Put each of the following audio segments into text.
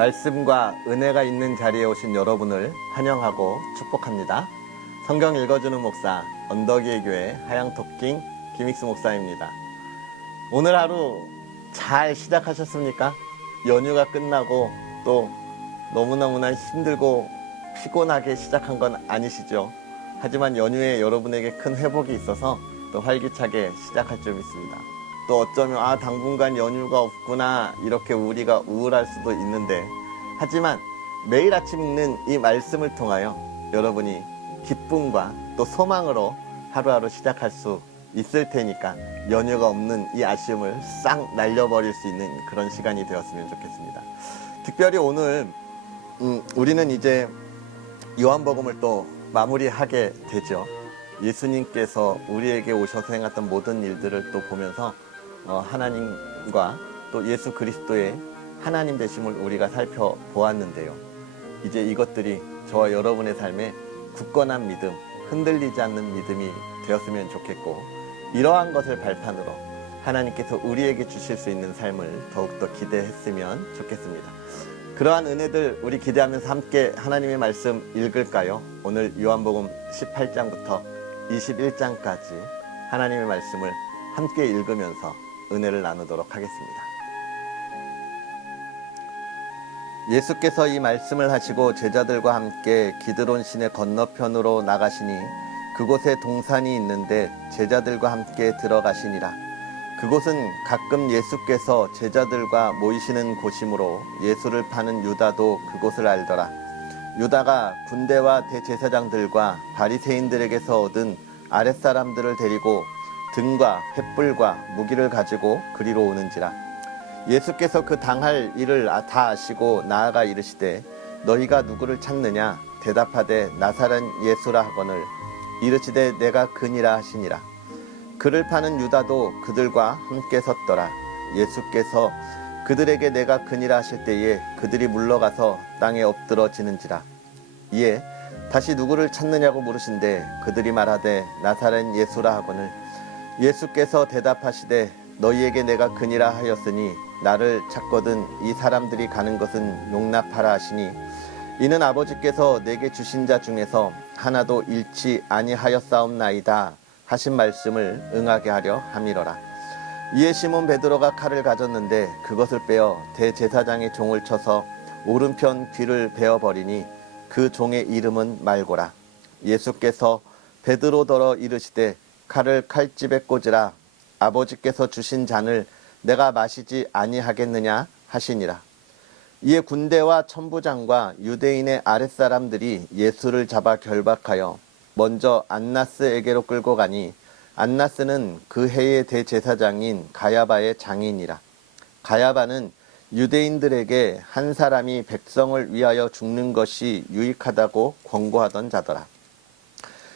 말씀과 은혜가 있는 자리에 오신 여러분을 환영하고 축복합니다. 성경 읽어주는 목사 언덕이의 교회 하양토킹 김익수 목사입니다. 오늘 하루 잘 시작하셨습니까? 연휴가 끝나고 또 너무너무나 힘들고 피곤하게 시작한 건 아니시죠? 하지만 연휴에 여러분에게 큰 회복이 있어서 또 활기차게 시작할 줄 믿습니다. 또 어쩌면 당분간 연휴가 없구나 이렇게 우리가 우울할 수도 있는데, 하지만 매일 아침 읽는 이 말씀을 통하여 여러분이 기쁨과 또 소망으로 하루하루 시작할 수 있을 테니까 연휴가 없는 이 아쉬움을 싹 날려버릴 수 있는 그런 시간이 되었으면 좋겠습니다. 특별히 오늘 우리는 이제 요한복음을 또 마무리하게 되죠. 예수님께서 우리에게 오셔서 행했던 모든 일들을 또 보면서 하나님과 또 예수 그리스도의 하나님 되심을 우리가 살펴보았는데요. 이제 이것들이 저와 여러분의 삶에 굳건한 믿음, 흔들리지 않는 믿음이 되었으면 좋겠고, 이러한 것을 발판으로 하나님께서 우리에게 주실 수 있는 삶을 더욱더 기대했으면 좋겠습니다. 그러한 은혜들 우리 기대하면서 함께 하나님의 말씀 읽을까요? 오늘 요한복음 18장부터 21장까지 하나님의 말씀을 함께 읽으면서 은혜를 나누도록 하겠습니다. 예수께서 이 말씀을 하시고 제자들과 함께 기드론 시내 건너편으로 나가시니 그곳에 동산이 있는데 제자들과 함께 들어가시니라. 그곳은 가끔 예수께서 제자들과 모이시는 곳이므로 예수를 파는 유다도 그곳을 알더라. 유다가 군대와 대제사장들과 바리새인들에게서 얻은 아랫사람들을 데리고 등과 횃불과 무기를 가지고 그리로 오는지라. 예수께서 그 당할 일을 다 아시고 나아가 이르시되 너희가 누구를 찾느냐? 대답하되 나사렛 예수라 하거늘 이르시되 내가 그니라 하시니라. 그를 파는 유다도 그들과 함께 섰더라. 예수께서 그들에게 내가 그니라 하실 때에 그들이 물러가서 땅에 엎드러지는지라. 이에 다시 누구를 찾느냐고 물으신데 그들이 말하되 나사렛 예수라 하거늘 예수께서 대답하시되 너희에게 내가 그니라 하였으니 나를 찾거든 이 사람들이 가는 것은 용납하라 하시니 이는 아버지께서 내게 주신 자 중에서 하나도 잃지 아니하였사옵나이다 하신 말씀을 응하게 하려 함이로라. 이에 시몬 베드로가 칼을 가졌는데 그것을 빼어 대제사장의 종을 쳐서 오른편 귀를 베어버리니 그 종의 이름은 말고라. 예수께서 베드로더러 이르시되 칼을 칼집에 꽂으라. 아버지께서 주신 잔을 내가 마시지 아니하겠느냐 하시니라. 이에 군대와 천부장과 유대인의 아랫사람들이 예수를 잡아 결박하여 먼저 안나스에게로 끌고 가니 안나스는 그 해의 대제사장인 가야바의 장인이라. 가야바는 유대인들에게 한 사람이 백성을 위하여 죽는 것이 유익하다고 권고하던 자더라.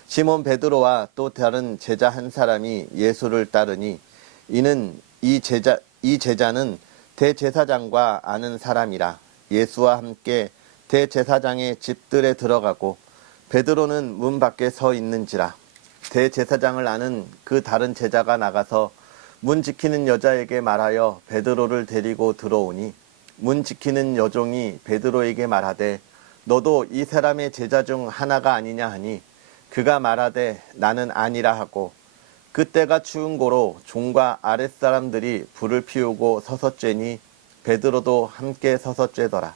시몬 베드로와 또 다른 제자 한 사람이 예수를 따르니 이는 이 제자는 대제사장과 아는 사람이라. 예수와 함께 대제사장의 집들에 들어가고 베드로는 문 밖에 서 있는지라. 대제사장을 아는 그 다른 제자가 나가서 문 지키는 여자에게 말하여 베드로를 데리고 들어오니 문 지키는 여종이 베드로에게 말하되 너도 이 사람의 제자 중 하나가 아니냐 하니 그가 말하되 나는 아니라 하고 그때가 추운 고로 종과 아랫사람들이 불을 피우고 서서 쬐니 베드로도 함께 서서 쬐더라.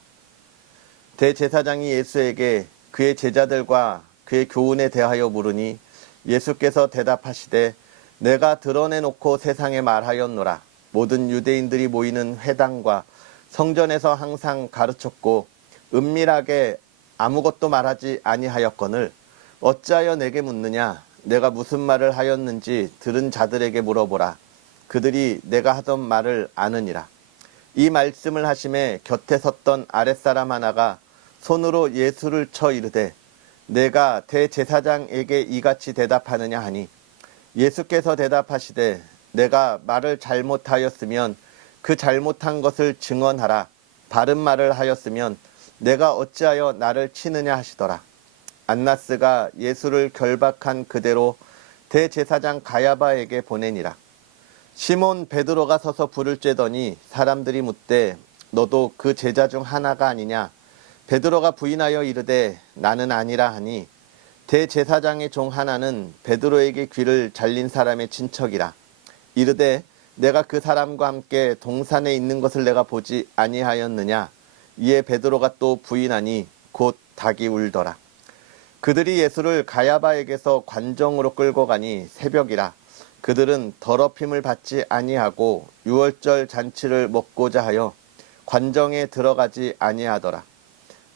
대제사장이 예수에게 그의 제자들과 그의 교훈에 대하여 물으니 예수께서 대답하시되 내가 드러내놓고 세상에 말하였노라. 모든 유대인들이 모이는 회당과 성전에서 항상 가르쳤고 은밀하게 아무것도 말하지 아니하였거늘 어찌하여 내게 묻느냐? 내가 무슨 말을 하였는지 들은 자들에게 물어보라. 그들이 내가 하던 말을 아느니라. 이 말씀을 하심에 곁에 섰던 아랫사람 하나가 손으로 예수를 쳐 이르되 내가 대제사장에게 이같이 대답하느냐 하니 예수께서 대답하시되 내가 말을 잘못하였으면 그 잘못한 것을 증언하라. 바른 말을 하였으면 내가 어찌하여 나를 치느냐 하시더라. 안나스가 예수를 결박한 그대로 대제사장 가야바에게 보내니라. 시몬 베드로가 서서 불을 쬐더니 사람들이 묻되 너도 그 제자 중 하나가 아니냐? 베드로가 부인하여 이르되 나는 아니라 하니 대제사장의 종 하나는 베드로에게 귀를 잘린 사람의 친척이라. 이르되 내가 그 사람과 함께 동산에 있는 것을 내가 보지 아니하였느냐? 이에 베드로가 또 부인하니 곧 닭이 울더라. 그들이 예수를 가야바에게서 관정으로 끌고 가니 새벽이라. 그들은 더럽힘을 받지 아니하고 유월절 잔치를 먹고자 하여 관정에 들어가지 아니하더라.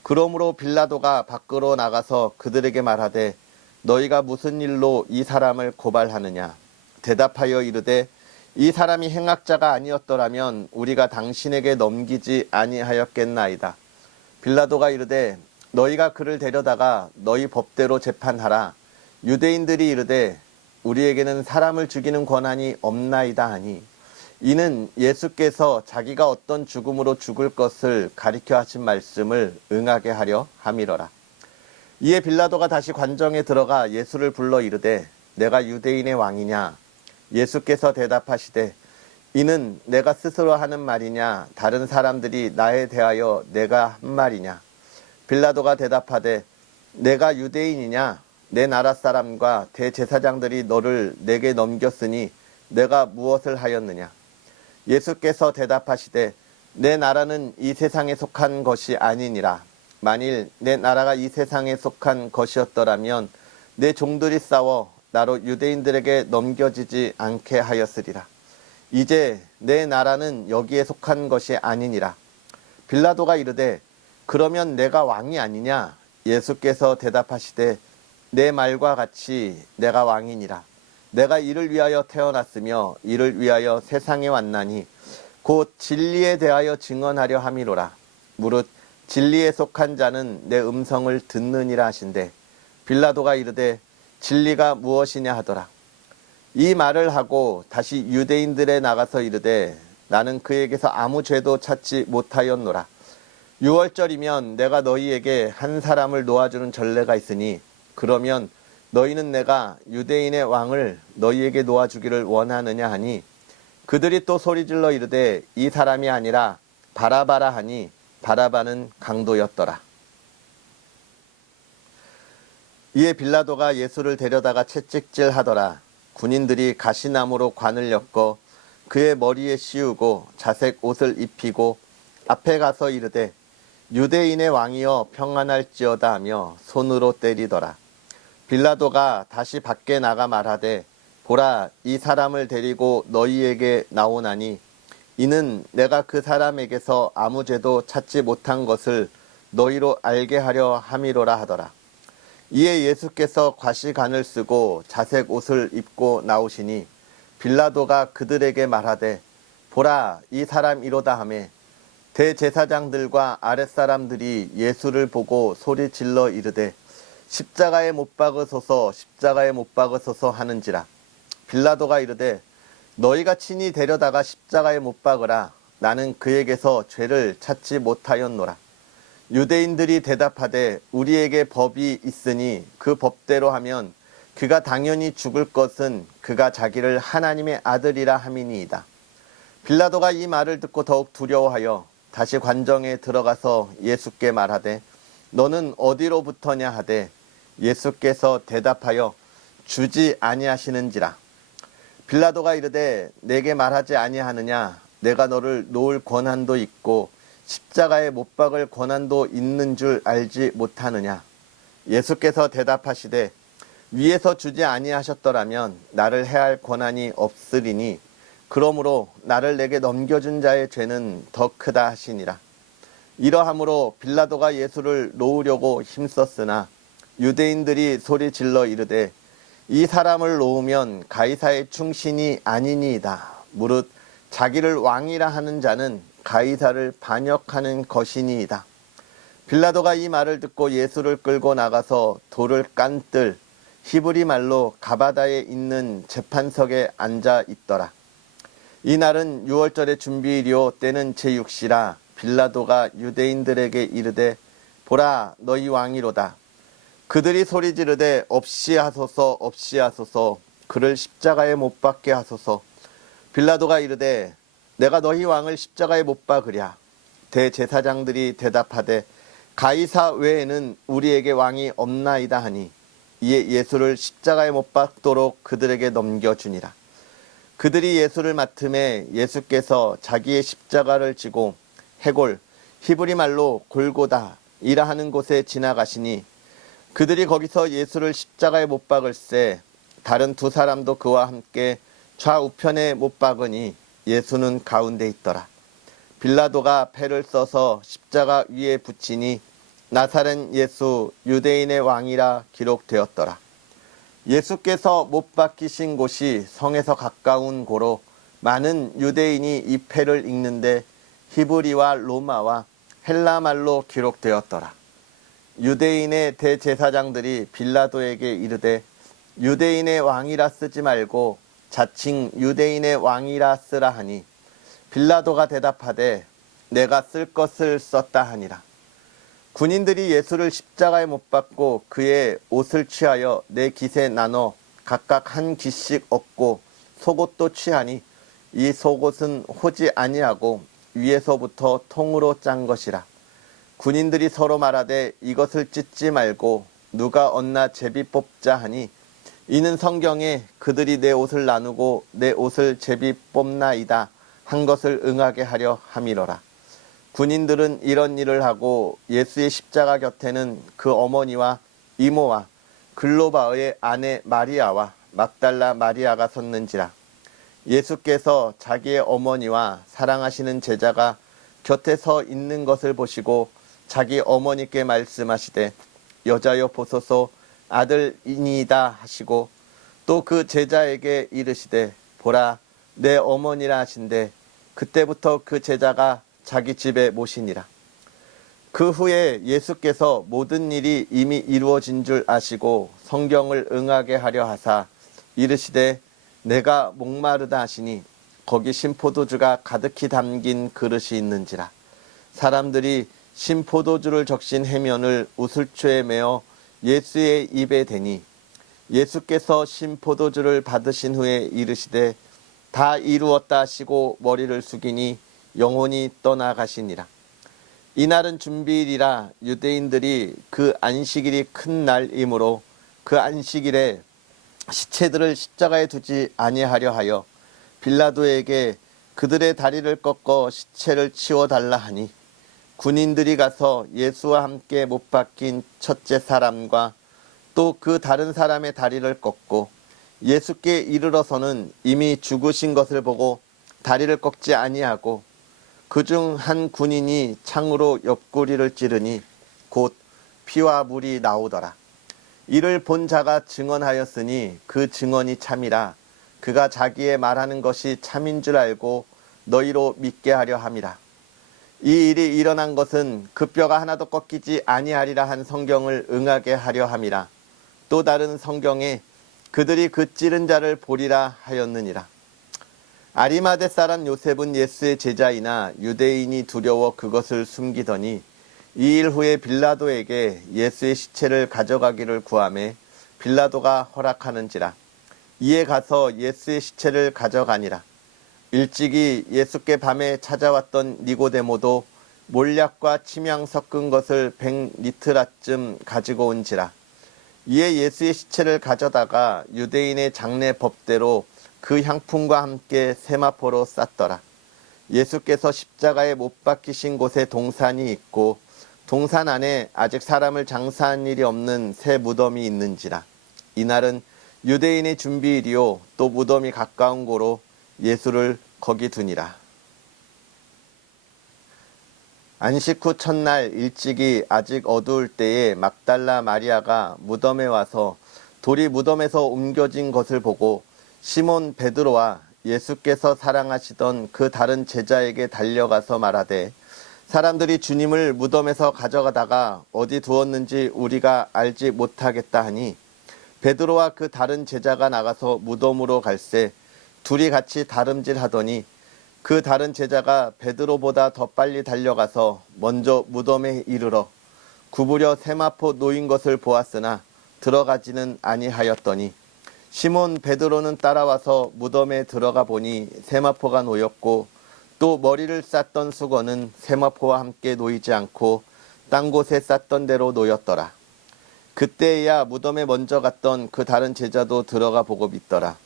그러므로 빌라도가 밖으로 나가서 그들에게 말하되 너희가 무슨 일로 이 사람을 고발하느냐? 대답하여 이르되 이 사람이 행악자가 아니었더라면 우리가 당신에게 넘기지 아니하였겠나이다. 빌라도가 이르되 너희가 그를 데려다가 너희 법대로 재판하라. 유대인들이 이르되 우리에게는 사람을 죽이는 권한이 없나이다 하니 이는 예수께서 자기가 어떤 죽음으로 죽을 것을 가리켜 하신 말씀을 응하게 하려 함이러라. 이에 빌라도가 다시 관정에 들어가 예수를 불러 이르되 내가 유대인의 왕이냐? 예수께서 대답하시되 이는 내가 스스로 하는 말이냐? 다른 사람들이 나에 대하여 내가 한 말이냐? 빌라도가 대답하되 내가 유대인이냐? 내 나라 사람과 대제사장들이 너를 내게 넘겼으니 내가 무엇을 하였느냐? 예수께서 대답하시되 내 나라는 이 세상에 속한 것이 아니니라. 만일 내 나라가 이 세상에 속한 것이었더라면 내 종들이 싸워 나로 유대인들에게 넘겨지지 않게 하였으리라. 이제 내 나라는 여기에 속한 것이 아니니라. 빌라도가 이르되 그러면 내가 왕이 아니냐? 예수께서 대답하시되 내 말과 같이 내가 왕이니라. 내가 이를 위하여 태어났으며 이를 위하여 세상에 왔나니 곧 진리에 대하여 증언하려 함이로라. 무릇 진리에 속한 자는 내 음성을 듣느니라 하신대 빌라도가 이르되 진리가 무엇이냐 하더라. 이 말을 하고 다시 유대인들에 나가서 이르되 나는 그에게서 아무 죄도 찾지 못하였노라. 유월절이면 내가 너희에게 한 사람을 놓아주는 전례가 있으니 그러면 너희는 내가 유대인의 왕을 너희에게 놓아주기를 원하느냐 하니 그들이 또 소리질러 이르되 이 사람이 아니라 바라바라 하니 바라바는 강도였더라. 이에 빌라도가 예수를 데려다가 채찍질하더라. 군인들이 가시나무로 관을 엮어 그의 머리에 씌우고 자색 옷을 입히고 앞에 가서 이르되 유대인의 왕이여 평안할지어다 하며 손으로 때리더라. 빌라도가 다시 밖에 나가 말하되 보라 이 사람을 데리고 너희에게 나오나니 이는 내가 그 사람에게서 아무 죄도 찾지 못한 것을 너희로 알게 하려 함이로라 하더라. 이에 예수께서 과시관을 쓰고 자색 옷을 입고 나오시니 빌라도가 그들에게 말하되 보라 이 사람 이로다 하매 대제사장들과 아랫사람들이 예수를 보고 소리질러 이르되 십자가에 못 박으소서 십자가에 못 박으소서 하는지라. 빌라도가 이르되 너희가 친히 데려다가 십자가에 못 박으라. 나는 그에게서 죄를 찾지 못하였노라. 유대인들이 대답하되 우리에게 법이 있으니 그 법대로 하면 그가 당연히 죽을 것은 그가 자기를 하나님의 아들이라 함이니이다. 빌라도가 이 말을 듣고 더욱 두려워하여 다시 관정에 들어가서 예수께 말하되 너는 어디로부터냐 하되 예수께서 대답하여 주지 아니하시는지라. 빌라도가 이르되 내게 말하지 아니하느냐? 내가 너를 놓을 권한도 있고 십자가에 못 박을 권한도 있는 줄 알지 못하느냐? 예수께서 대답하시되 위에서 주지 아니하셨더라면 나를 해할 권한이 없으리니 그러므로 나를 내게 넘겨준 자의 죄는 더 크다 하시니라. 이러함으로 빌라도가 예수를 놓으려고 힘썼으나 유대인들이 소리질러 이르되 이 사람을 놓으면 가이사의 충신이 아니니이다. 무릇 자기를 왕이라 하는 자는 가이사를 반역하는 것이니이다. 빌라도가 이 말을 듣고 예수를 끌고 나가서 돌을 깐 뜰 히브리 말로 가바다에 있는 재판석에 앉아 있더라. 이날은 유월절의 준비일이요 때는 제6시라. 빌라도가 유대인들에게 이르되 보라 너희 왕이로다. 그들이 소리 지르되 없이 하소서 없이 하소서 그를 십자가에 못 박게 하소서. 빌라도가 이르되 내가 너희 왕을 십자가에 못 박으랴. 대제사장들이 대답하되 가이사 외에는 우리에게 왕이 없나이다 하니 이에 예수를 십자가에 못 박도록 그들에게 넘겨주니라. 그들이 예수를 맡음에 예수께서 자기의 십자가를 지고 해골 히브리 말로 골고다이라 하는 곳에 지나가시니 그들이 거기서 예수를 십자가에 못 박을새 다른 두 사람도 그와 함께 좌우편에 못 박으니 예수는 가운데 있더라. 빌라도가 패를 써서 십자가 위에 붙이니 나사렛 예수 유대인의 왕이라 기록되었더라. 예수께서 못 박히신 곳이 성에서 가까운 고로 많은 유대인이 이 패를 읽는데 히브리와 로마와 헬라 말로 기록되었더라. 유대인의 대제사장들이 빌라도에게 이르되 유대인의 왕이라 쓰지 말고 자칭 유대인의 왕이라 쓰라 하니 빌라도가 대답하되 내가 쓸 것을 썼다 하니라. 군인들이 예수를 십자가에 못 박고 그의 옷을 취하여 네 깃에 나눠 각각 한 깃씩 얻고 속옷도 취하니 이 속옷은 호지 아니하고 위에서부터 통으로 짠 것이라. 군인들이 서로 말하되 이것을 찢지 말고 누가 얻나 제비 뽑자 하니 이는 성경에 그들이 내 옷을 나누고 내 옷을 제비 뽑나이다 한 것을 응하게 하려 함이로라. 군인들은 이런 일을 하고 예수의 십자가 곁에는 그 어머니와 이모와 글로바의 아내 마리아와 막달라 마리아가 섰는지라. 예수께서 자기의 어머니와 사랑하시는 제자가 곁에 서 있는 것을 보시고 자기 어머니께 말씀하시되 여자여 보소서 아들이니이다 하시고 또 그 제자에게 이르시되 보라 내 어머니라 하신대 그때부터 그 제자가 자기 집에 모시니라. 그 후에 예수께서 모든 일이 이미 이루어진 줄 아시고 성경을 응하게 하려 하사 이르시되 내가 목마르다 하시니 거기 신포도주가 가득히 담긴 그릇이 있는지라. 사람들이 신포도주를 적신 해면을 우슬초에 메어 예수의 입에 대니 예수께서 신포도주를 받으신 후에 이르시되 다 이루었다 하시고 머리를 숙이니 영혼이 떠나가시니라. 이날은 준비일이라 유대인들이 그 안식일이 큰 날이므로 그 안식일에 시체들을 십자가에 두지 아니하려 하여 빌라도에게 그들의 다리를 꺾어 시체를 치워달라 하니 군인들이 가서 예수와 함께 못 박힌 첫째 사람과 또 그 다른 사람의 다리를 꺾고 예수께 이르러서는 이미 죽으신 것을 보고 다리를 꺾지 아니하고 그중 한 군인이 창으로 옆구리를 찌르니 곧 피와 물이 나오더라. 이를 본 자가 증언하였으니 그 증언이 참이라. 그가 자기의 말하는 것이 참인 줄 알고 너희로 믿게 하려 함이라. 이 일이 일어난 것은 그 뼈가 하나도 꺾이지 아니하리라 한 성경을 응하게 하려 함이라. 또 다른 성경에 그들이 그 찌른 자를 보리라 하였느니라. 아리마대 사람 요셉은 예수의 제자이나 유대인이 두려워 그것을 숨기더니 이 일 후에 빌라도에게 예수의 시체를 가져가기를 구하매 빌라도가 허락하는지라. 이에 가서 예수의 시체를 가져가니라. 일찍이 예수께 밤에 찾아왔던 니고데모도 몰약과 침향 섞은 것을 100리트라쯤 가지고 온지라. 이에 예수의 시체를 가져다가 유대인의 장례 법대로 그 향품과 함께 세마포로 쌌더라. 예수께서 십자가에 못 박히신 곳에 동산이 있고 동산 안에 아직 사람을 장사한 일이 없는 새 무덤이 있는지라. 이날은 유대인의 준비일이요 또 무덤이 가까운 고로 예수를 거기 두니라. 안식 후 첫날 일찍이 아직 어두울 때에 막달라 마리아가 무덤에 와서 돌이 무덤에서 옮겨진 것을 보고 시몬 베드로와 예수께서 사랑하시던 그 다른 제자에게 달려가서 말하되 사람들이 주님을 무덤에서 가져가다가 어디 두었는지 우리가 알지 못하겠다 하니 베드로와 그 다른 제자가 나가서 무덤으로 갈새 둘이 같이 다름질하더니 그 다른 제자가 베드로보다 더 빨리 달려가서 먼저 무덤에 이르러 구부려 세마포 놓인 것을 보았으나 들어가지는 아니하였더니 시몬 베드로는 따라와서 무덤에 들어가 보니 세마포가 놓였고 또 머리를 쌌던 수건은 세마포와 함께 놓이지 않고 딴 곳에 쌌던 대로 놓였더라. 그때야 무덤에 먼저 갔던 그 다른 제자도 들어가 보고 믿더라.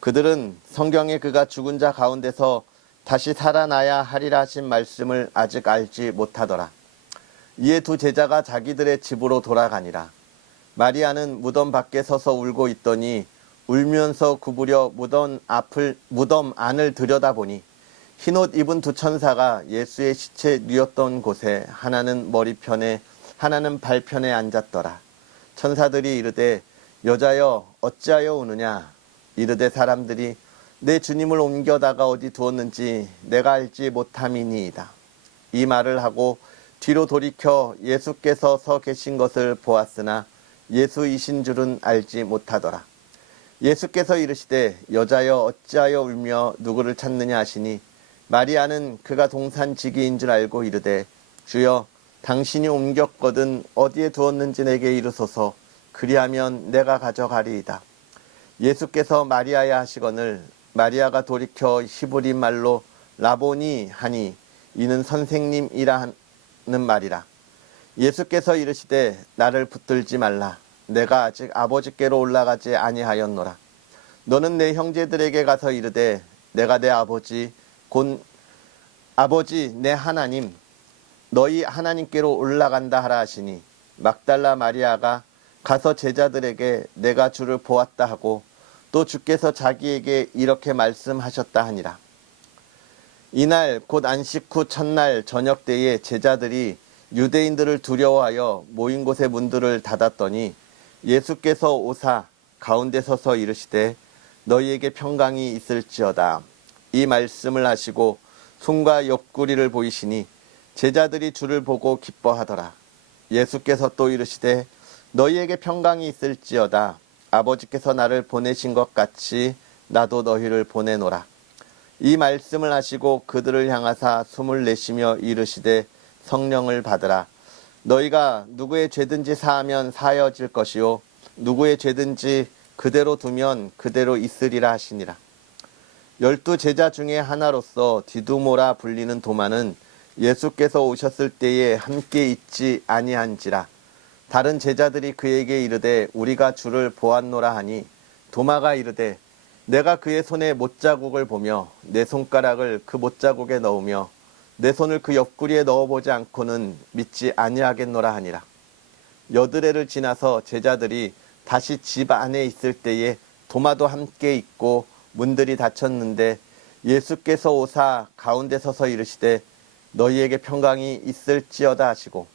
그들은 성경에 그가 죽은 자 가운데서 다시 살아나야 하리라 하신 말씀을 아직 알지 못하더라. 이에 두 제자가 자기들의 집으로 돌아가니라. 마리아는 무덤 밖에 서서 울고 있더니 울면서 구부려 무덤 안을 들여다보니 흰옷 입은 두 천사가 예수의 시체 뉘었던 곳에 하나는 머리편에 하나는 발편에 앉았더라. 천사들이 이르되 여자여 어찌하여 우느냐. 이르되 사람들이 내 주님을 옮겨다가 어디 두었는지 내가 알지 못함이니이다. 이 말을 하고 뒤로 돌이켜 예수께서 서 계신 것을 보았으나 예수이신 줄은 알지 못하더라. 예수께서 이르시되 여자여 어찌하여 울며 누구를 찾느냐 하시니 마리아는 그가 동산지기인 줄 알고 이르되 주여 당신이 옮겼거든 어디에 두었는지 내게 이르소서. 그리하면 내가 가져가리이다. 예수께서 마리아야 하시거늘 마리아가 돌이켜 히브리 말로 라보니 하니 이는 선생님이라 하는 말이라. 예수께서 이르시되 나를 붙들지 말라. 내가 아직 아버지께로 올라가지 아니하였노라. 너는 내 형제들에게 가서 이르되 내가 내 아버지 곧 아버지 내 하나님 너희 하나님께로 올라간다 하라 하시니 막달라 마리아가 가서 제자들에게 내가 주를 보았다 하고 또 주께서 자기에게 이렇게 말씀하셨다 하니라. 이날 곧 안식 후 첫날 저녁 때에 제자들이 유대인들을 두려워하여 모인 곳의 문들을 닫았더니 예수께서 오사 가운데 서서 이르시되 너희에게 평강이 있을지어다. 이 말씀을 하시고 손과 옆구리를 보이시니 제자들이 주를 보고 기뻐하더라. 예수께서 또 이르시되 너희에게 평강이 있을지어다. 아버지께서 나를 보내신 것 같이 나도 너희를 보내노라. 이 말씀을 하시고 그들을 향하사 숨을 내쉬며 이르시되 성령을 받으라. 너희가 누구의 죄든지 사하면 사하여질 것이요 누구의 죄든지 그대로 두면 그대로 있으리라 하시니라. 12 제자 중에 하나로서 디두모라 불리는 도마는 예수께서 오셨을 때에 함께 있지 아니한지라. 다른 제자들이 그에게 이르되 우리가 주를 보았노라 하니 도마가 이르되 내가 그의 손에 못자국을 보며 내 손가락을 그 못자국에 넣으며 내 손을 그 옆구리에 넣어보지 않고는 믿지 아니하겠노라 하니라. 여드레를 지나서 제자들이 다시 집 안에 있을 때에 도마도 함께 있고 문들이 닫혔는데 예수께서 오사 가운데 서서 이르시되 너희에게 평강이 있을지어다 하시고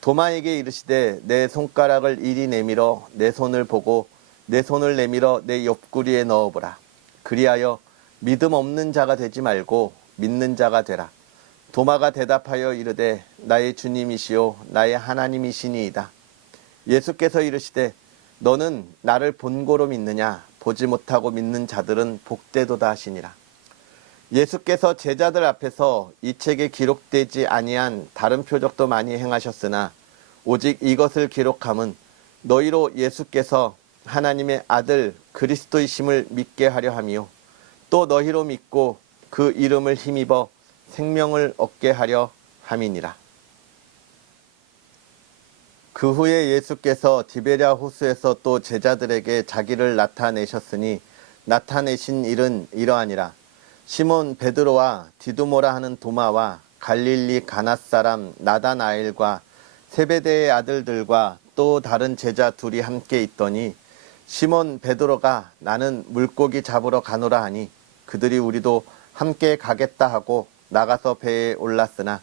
도마에게 이르시되 내 손가락을 이리 내밀어 내 손을 보고 내 손을 내밀어 내 옆구리에 넣어보라. 그리하여 믿음 없는 자가 되지 말고 믿는 자가 되라. 도마가 대답하여 이르되 나의 주님이시요 나의 하나님이시니이다. 예수께서 이르시되 너는 나를 본고로 믿느냐. 보지 못하고 믿는 자들은 복되도다 하시니라. 예수께서 제자들 앞에서 이 책에 기록되지 아니한 다른 표적도 많이 행하셨으나 오직 이것을 기록함은 너희로 예수께서 하나님의 아들 그리스도이심을 믿게 하려 함이요 또 너희로 믿고 그 이름을 힘입어 생명을 얻게 하려 함이니라. 그 후에 예수께서 디베랴 호수에서 또 제자들에게 자기를 나타내셨으니 나타내신 일은 이러하니라. 시몬 베드로와 디두모라 하는 도마와 갈릴리 가나 사람 나다나엘과 세베대의 아들들과 또 다른 제자 둘이 함께 있더니 시몬 베드로가 나는 물고기 잡으러 가노라 하니 그들이 우리도 함께 가겠다 하고 나가서 배에 올랐으나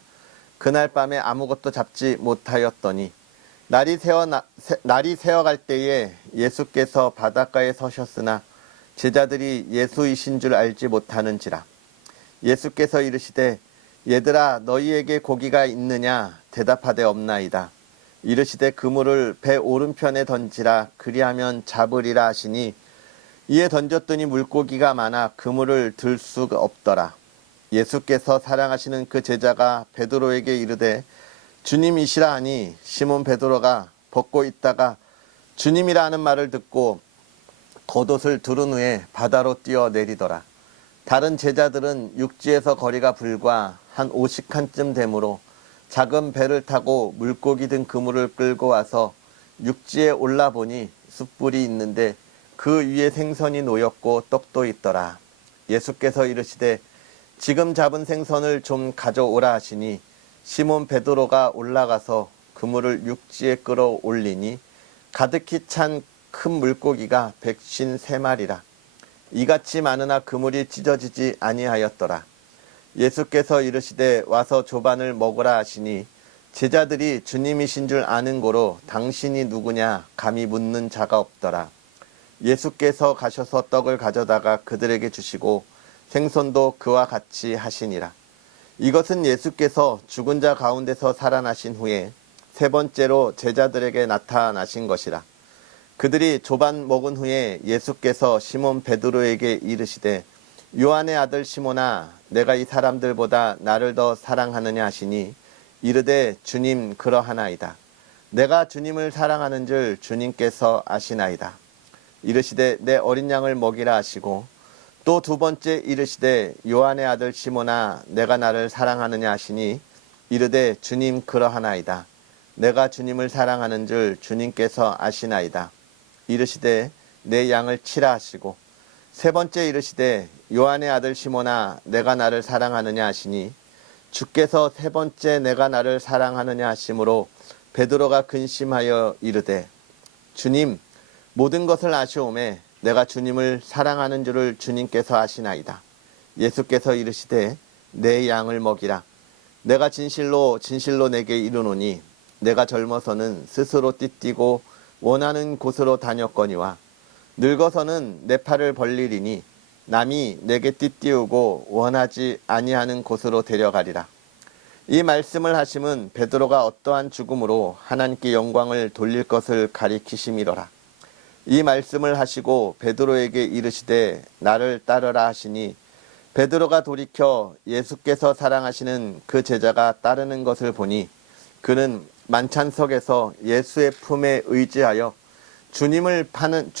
그날 밤에 아무것도 잡지 못하였더니 날이 새어갈 때에 예수께서 바닷가에 서셨으나 제자들이 예수이신 줄 알지 못하는지라. 예수께서 이르시되 얘들아 너희에게 고기가 있느냐. 대답하되 없나이다. 이르시되 그물을 배 오른편에 던지라. 그리하면 잡으리라 하시니 이에 던졌더니 물고기가 많아 그물을 들 수가 없더라. 예수께서 사랑하시는 그 제자가 베드로에게 이르되 주님이시라 하니 시몬 베드로가 벗고 있다가 주님이라 하는 말을 듣고 겉옷을 두른 후에 바다로 뛰어내리더라. 다른 제자들은 육지에서 거리가 불과 한 50칸쯤 되므로 작은 배를 타고 물고기 든 그물을 끌고 와서 육지에 올라보니 숯불이 있는데 그 위에 생선이 놓였고 떡도 있더라. 예수께서 이르시되 지금 잡은 생선을 좀 가져오라 하시니 시몬 베드로가 올라가서 그물을 육지에 끌어올리니 가득히 찬 큰 물고기가 153마리라. 이같이 많으나 그물이 찢어지지 아니하였더라. 예수께서 이르시되 와서 조반을 먹으라 하시니 제자들이 주님이신 줄 아는 고로 당신이 누구냐 감히 묻는 자가 없더라. 예수께서 가셔서 떡을 가져다가 그들에게 주시고 생선도 그와 같이 하시니라. 이것은 예수께서 죽은 자 가운데서 살아나신 후에 세 번째로 제자들에게 나타나신 것이라. 그들이 조반 먹은 후에 예수께서 시몬 베드로에게 이르시되 요한의 아들 시몬아 내가 이 사람들보다 나를 더 사랑하느냐 하시니 이르되 주님 그러하나이다. 내가 주님을 사랑하는 줄 주님께서 아시나이다. 이르시되 내 어린 양을 먹이라 하시고 또 두 번째 이르시되 요한의 아들 시몬아 내가 나를 사랑하느냐 하시니 이르되 주님 그러하나이다. 내가 주님을 사랑하는 줄 주님께서 아시나이다. 이르시되 내 양을 치라 하시고 세 번째 이르시되 요한의 아들 시몬아 내가 나를 사랑하느냐 하시니 주께서 세 번째 내가 나를 사랑하느냐 하심으로 베드로가 근심하여 이르되 주님 모든 것을 아시오매 내가 주님을 사랑하는 줄을 주님께서 아시나이다. 예수께서 이르시되 내 양을 먹이라. 내가 진실로 진실로 내게 이르노니 내가 젊어서는 스스로 띠뛰고 원하는 곳으로 다녔거니와 늙어서는 내 팔을 벌리리니 남이 내게 띠띠우고 원하지 아니하는 곳으로 데려가리라. 이 말씀을 하심은 베드로가 어떠한 죽음으로 하나님께 영광을 돌릴 것을 가리키심이로라. 이 말씀을 하시고 베드로에게 이르시되 나를 따르라 하시니 베드로가 돌이켜 예수께서 사랑하시는 그 제자가 따르는 것을 보니 그는 만찬석에서 예수의 품에 의지하여 주님을 파는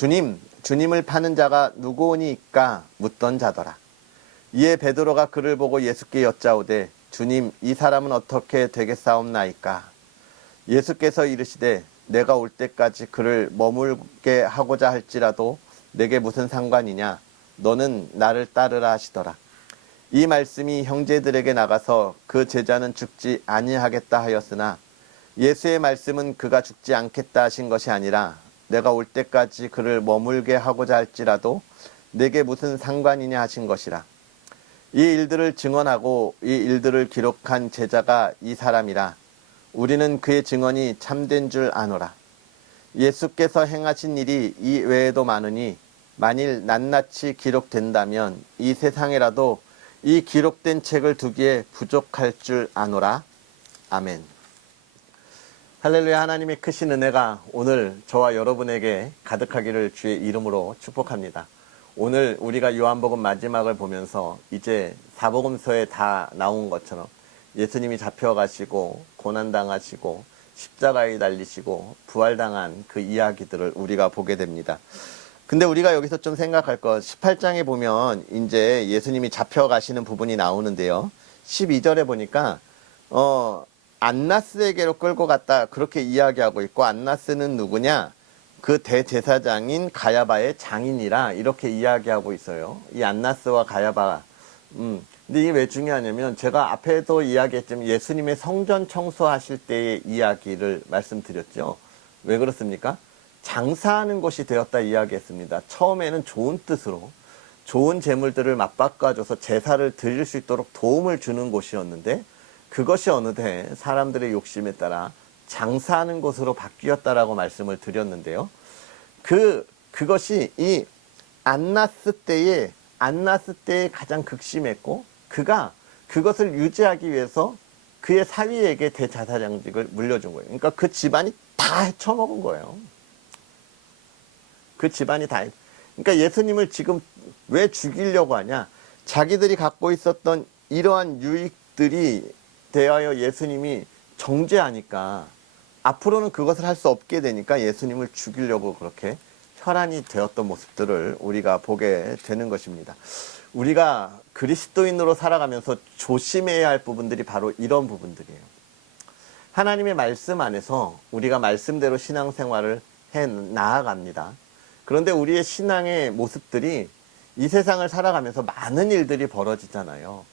자가 누구오니까 묻던 자더라. 이에 베드로가 그를 보고 예수께 여짜오되 주님 이 사람은 어떻게 되겠사옵나이까. 예수께서 이르시되 내가 올 때까지 그를 머물게 하고자 할지라도 내게 무슨 상관이냐. 너는 나를 따르라 하시더라. 이 말씀이 형제들에게 나가서 그 제자는 죽지 아니하겠다 하였으나 예수의 말씀은 그가 죽지 않겠다 하신 것이 아니라 내가 올 때까지 그를 머물게 하고자 할지라도 내게 무슨 상관이냐 하신 것이라. 이 일들을 증언하고 이 일들을 기록한 제자가 이 사람이라. 우리는 그의 증언이 참된 줄 아노라. 예수께서 행하신 일이 이 외에도 많으니 만일 낱낱이 기록된다면 이 세상에라도 이 기록된 책을 두기에 부족할 줄 아노라. 아멘. 할렐루야. 하나님의 크신 은혜가 오늘 저와 여러분에게 가득하기를 주의 이름으로 축복합니다. 오늘 우리가 요한복음 마지막을 보면서 이제 사복음서에 다 나온 것처럼 예수님이 잡혀가시고 고난당하시고 십자가에 달리시고 부활당한 그 이야기들을 우리가 보게 됩니다. 근데 우리가 여기서 좀 생각할 것 18장에 보면 이제 예수님이 잡혀가시는 부분이 나오는데요. 12절에 보니까 안나스에게로 끌고 갔다 그렇게 이야기하고 있고 안나스는 누구냐? 그 대제사장인 가야바의 장인이라 이렇게 이야기하고 있어요. 이 안나스와 가야바. 근데 이게 왜 중요하냐면 제가 앞에도 이야기했지만 예수님의 성전 청소하실 때의 이야기를 말씀드렸죠. 왜 그렇습니까? 장사하는 곳이 되었다 이야기했습니다. 처음에는 좋은 뜻으로 좋은 재물들을 맞바꿔줘서 제사를 드릴 수 있도록 도움을 주는 곳이었는데 그것이 어느새 사람들의 욕심에 따라 장사하는 곳으로 바뀌었다라고 말씀을 드렸는데요. 그것이 이 안나스 때에 가장 극심했고 그가 그것을 유지하기 위해서 그의 사위에게 대제사장직을 물려준 거예요. 그러니까 그 집안이 다 헤쳐먹은 거예요. 그 집안이 다. 그러니까 예수님을 지금 왜 죽이려고 하냐? 자기들이 갖고 있었던 이러한 유익들이 대하여 예수님이 정죄하니까 앞으로는 그것을 할 수 없게 되니까 예수님을 죽이려고 그렇게 혈안이 되었던 모습들을 우리가 보게 되는 것입니다. 우리가 그리스도인으로 살아가면서 조심해야 할 부분들이 바로 이런 부분들이에요. 하나님의 말씀 안에서 우리가 말씀대로 신앙생활을 해 나아갑니다. 그런데 우리의 신앙의 모습들이 이 세상을 살아가면서 많은 일들이 벌어지잖아요.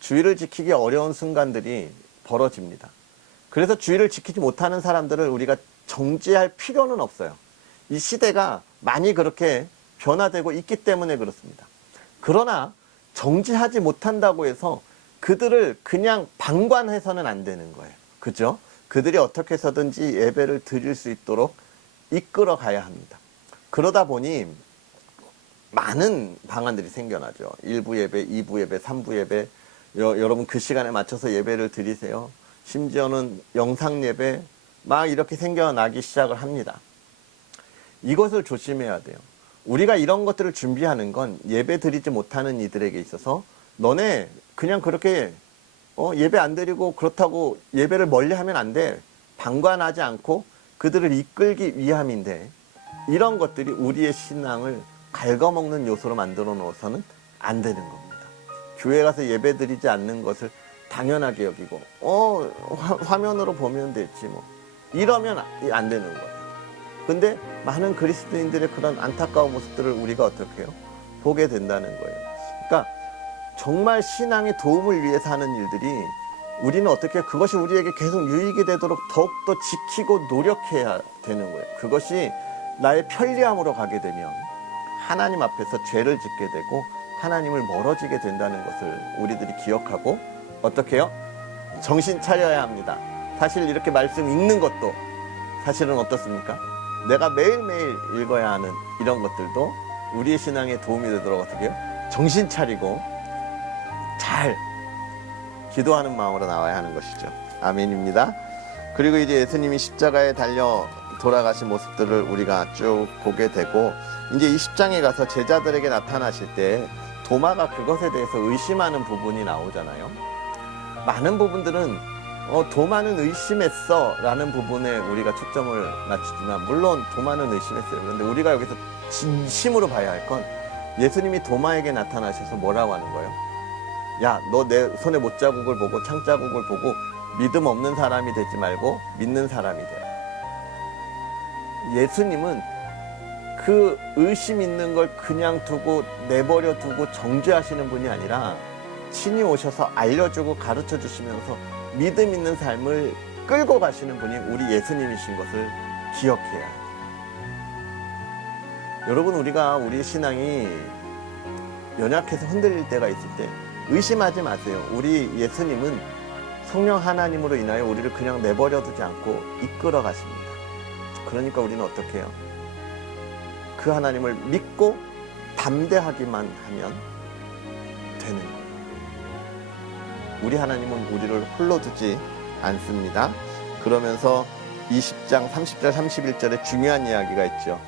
주의를 지키기 어려운 순간들이 벌어집니다. 그래서 주의를 지키지 못하는 사람들을 우리가 정죄할 필요는 없어요. 이 시대가 많이 그렇게 변화되고 있기 때문에 그렇습니다. 그러나 정죄하지 못한다고 해서 그들을 그냥 방관해서는 안 되는 거예요. 그죠? 그들이 어떻게 해서든지 예배를 드릴 수 있도록 이끌어 가야 합니다. 그러다 보니 많은 방안들이 생겨나죠. 1부 예배, 2부 예배, 3부 예배. 여러분 그 시간에 맞춰서 예배를 드리세요. 심지어는 영상 예배 막 이렇게 생겨나기 시작을 합니다. 이것을 조심해야 돼요. 우리가 이런 것들을 준비하는 건 예배 드리지 못하는 이들에게 있어서 너네 그냥 그렇게 예배 안 드리고 그렇다고 예배를 멀리하면 안 돼. 방관하지 않고 그들을 이끌기 위함인데 이런 것들이 우리의 신앙을 갉아먹는 요소로 만들어 놓아서는 안 되는 겁니다. 교회 가서 예배 드리지 않는 것을 당연하게 여기고 화면으로 보면 됐지 뭐 이러면 안 되는 거예요. 근데 많은 그리스도인들의 그런 안타까운 모습들을 우리가 어떻게 해요? 보게 된다는 거예요. 그러니까 정말 신앙의 도움을 위해서 하는 일들이 우리는 어떻게 그것이 우리에게 계속 유익이 되도록 더욱더 지키고 노력해야 되는 거예요. 그것이 나의 편리함으로 가게 되면 하나님 앞에서 죄를 짓게 되고 하나님을 멀어지게 된다는 것을 우리들이 기억하고 어떻게 해요? 정신 차려야 합니다. 사실 이렇게 말씀 읽는 것도 사실은 어떻습니까? 내가 매일매일 읽어야 하는 이런 것들도 우리의 신앙에 도움이 되도록 어떻게 해요? 정신 차리고 잘 기도하는 마음으로 나와야 하는 것이죠. 아멘입니다. 그리고 이제 예수님이 십자가에 달려 돌아가신 모습들을 우리가 쭉 보게 되고 이제 20장에 가서 제자들에게 나타나실 때 도마가 그것에 대해서 의심하는 부분이 나오잖아요. 많은 부분들은 도마는 의심했어 라는 부분에 우리가 초점을 맞추지만 물론 도마는 의심했어요. 그런데 우리가 여기서 진심으로 봐야 할 건 예수님이 도마에게 나타나셔서 뭐라고 하는 거예요? 야, 너 내 손에 못자국을 보고 창자국을 보고 믿음 없는 사람이 되지 말고 믿는 사람이 되라. 예수님은 그 의심 있는 걸 그냥 두고 내버려 두고 정죄하시는 분이 아니라 친히 오셔서 알려주고 가르쳐 주시면서 믿음 있는 삶을 끌고 가시는 분이 우리 예수님이신 것을 기억해야 해요. 여러분, 우리가 우리 신앙이 연약해서 흔들릴 때가 있을 때 의심하지 마세요. 우리 예수님은 성령 하나님으로 인하여 우리를 그냥 내버려 두지 않고 이끌어 가십니다. 그러니까 우리는 어떻게 해요? 그 하나님을 믿고 담대하기만 하면 되는 거예요. 우리 하나님은 우리를 홀로 두지 않습니다. 그러면서 20장 30절 31절에 중요한 이야기가 있죠.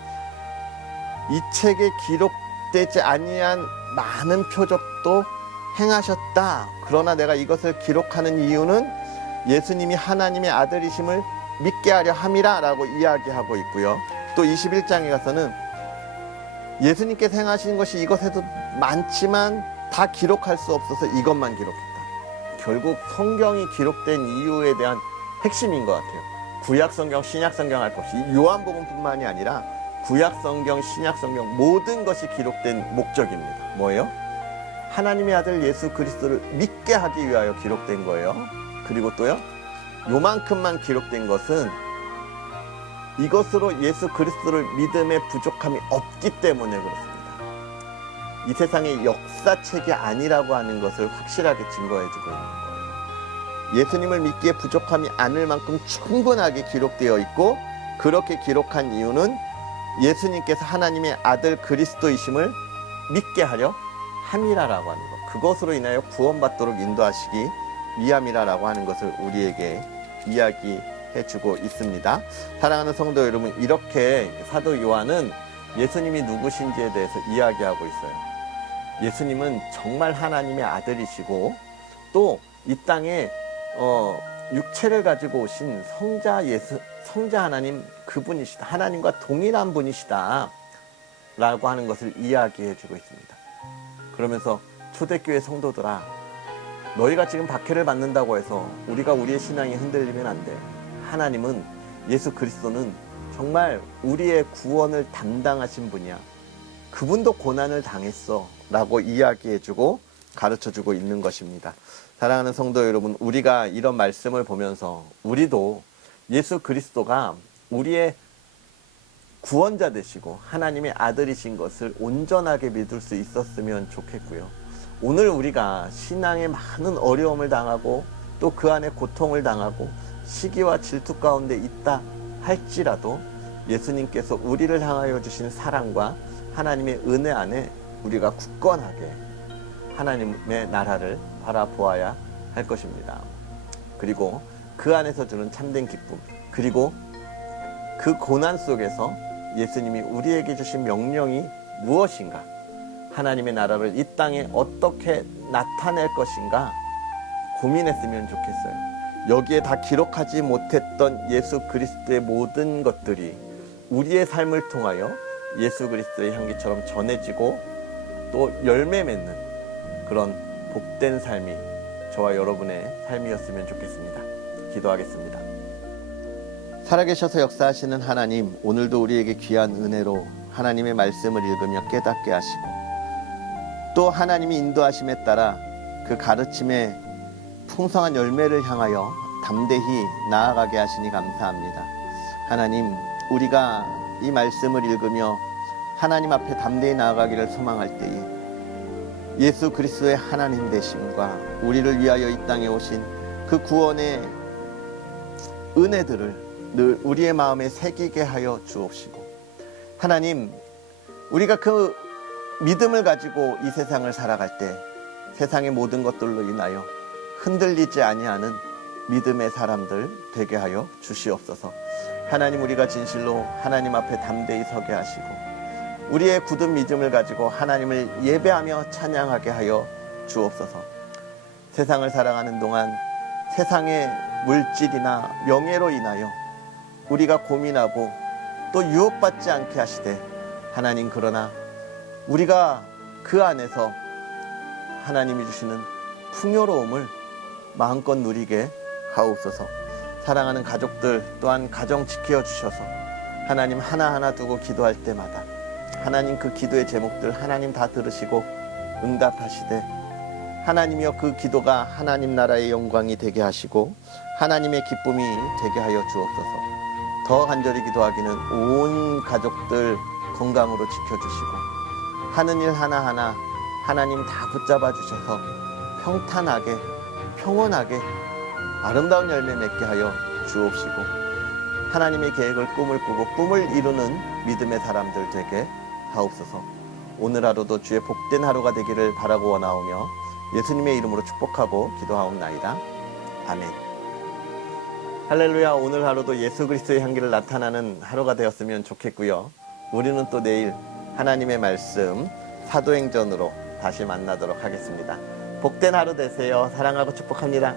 이 책에 기록되지 아니한 많은 표적도 행하셨다. 그러나 내가 이것을 기록하는 이유는 예수님이 하나님의 아들이심을 믿게 하려 함이라 라고 이야기하고 있고요. 또 21장에 가서는 예수님께서 행하신 것이 이것에도 많지만 다 기록할 수 없어서 이것만 기록했다. 결국 성경이 기록된 이유에 대한 핵심인 것 같아요. 구약성경, 신약성경 할 것 없이 요한복음뿐만이 아니라 구약성경, 신약성경 모든 것이 기록된 목적입니다. 뭐예요? 하나님의 아들 예수 그리스도를 믿게 하기 위하여 기록된 거예요. 그리고 또요, 요만큼만 기록된 것은 이것으로 예수 그리스도를 믿음의 부족함이 없기 때문에 그렇습니다. 이 세상의 역사책이 아니라고 하는 것을 확실하게 증거해주고 있는 거예요. 예수님을 믿기에 부족함이 않을 만큼 충분하게 기록되어 있고 그렇게 기록한 이유는 예수님께서 하나님의 아들 그리스도이심을 믿게 하려 함이라라고 하는 것, 그것으로 인하여 구원받도록 인도하시기 위함이라라고 하는 것을 우리에게 이야기해주고 있습니다. 사랑하는 성도 여러분, 이렇게 사도 요한은 예수님이 누구신지에 대해서 이야기하고 있어요. 예수님은 정말 하나님의 아들이시고 또 이 땅에 육체를 가지고 오신 성자 하나님 그분이시다. 하나님과 동일한 분이시다 라고 하는 것을 이야기해 주고 있습니다. 그러면서 초대교회 성도들아, 너희가 지금 박해를 받는다고 해서 우리가 우리의 신앙이 흔들리면 안 돼. 하나님은, 예수 그리스도는 정말 우리의 구원을 담당하신 분이야. 그분도 고난을 당했어 라고 이야기해주고 가르쳐주고 있는 것입니다. 사랑하는 성도 여러분, 우리가 이런 말씀을 보면서 우리도 예수 그리스도가 우리의 구원자 되시고 하나님의 아들이신 것을 온전하게 믿을 수 있었으면 좋겠고요. 오늘 우리가 신앙에 많은 어려움을 당하고 또 그 안에 고통을 당하고 시기와 질투 가운데 있다 할지라도 예수님께서 우리를 향하여 주신 사랑과 하나님의 은혜 안에 우리가 굳건하게 하나님의 나라를 바라보아야 할 것입니다. 그리고 그 안에서 주는 참된 기쁨, 그리고 그 고난 속에서 예수님이 우리에게 주신 명령이 무엇인가, 하나님의 나라를 이 땅에 어떻게 나타낼 것인가 고민했으면 좋겠어요. 여기에 다 기록하지 못했던 예수 그리스도의 모든 것들이 우리의 삶을 통하여 예수 그리스도의 향기처럼 전해지고 또 열매 맺는 그런 복된 삶이 저와 여러분의 삶이었으면 좋겠습니다. 기도하겠습니다. 살아계셔서 역사하시는 하나님, 오늘도 우리에게 귀한 은혜로 하나님의 말씀을 읽으며 깨닫게 하시고 또 하나님이 인도하심에 따라 그 가르침의 풍성한 열매를 향하여 담대히 나아가게 하시니 감사합니다. 하나님, 우리가 이 말씀을 읽으며 하나님 앞에 담대히 나아가기를 소망할 때에 예수 그리스도의 하나님 되심과 우리를 위하여 이 땅에 오신 그 구원의 은혜들을 늘 우리의 마음에 새기게 하여 주옵시고, 하나님, 우리가 그 믿음을 가지고 이 세상을 살아갈 때 세상의 모든 것들로 인하여 흔들리지 아니하는 믿음의 사람들 되게 하여 주시옵소서. 하나님, 우리가 진실로 하나님 앞에 담대히 서게 하시고 우리의 굳은 믿음을 가지고 하나님을 예배하며 찬양하게 하여 주옵소서. 세상을 살아가는 동안 세상의 물질이나 명예로 인하여 우리가 고민하고 또 유혹받지 않게 하시되, 하나님, 그러나 우리가 그 안에서 하나님이 주시는 풍요로움을 마음껏 누리게 하옵소서. 사랑하는 가족들 또한 가정 지켜주셔서 하나님 하나하나 두고 기도할 때마다 하나님 그 기도의 제목들 하나님 다 들으시고 응답하시되, 하나님이여 그 기도가 하나님 나라의 영광이 되게 하시고 하나님의 기쁨이 되게 하여 주옵소서. 더 간절히 기도하기는 온 가족들 건강으로 지켜주시고 하는 일 하나하나 하나님 다 붙잡아 주셔서 평탄하게 평온하게 아름다운 열매 맺게 하여 주옵시고 하나님의 계획을 꿈을 꾸고 꿈을 이루는 믿음의 사람들 되게 하옵소서. 오늘 하루도 주의 복된 하루가 되기를 바라고 원하오며 예수님의 이름으로 축복하고 기도하옵나이다. 아멘. 할렐루야. 오늘 하루도 예수 그리스도의 향기를 나타나는 하루가 되었으면 좋겠고요. 우리는 또 내일 하나님의 말씀 사도행전으로 다시 만나도록 하겠습니다. 복된 하루 되세요. 사랑하고 축복합니다.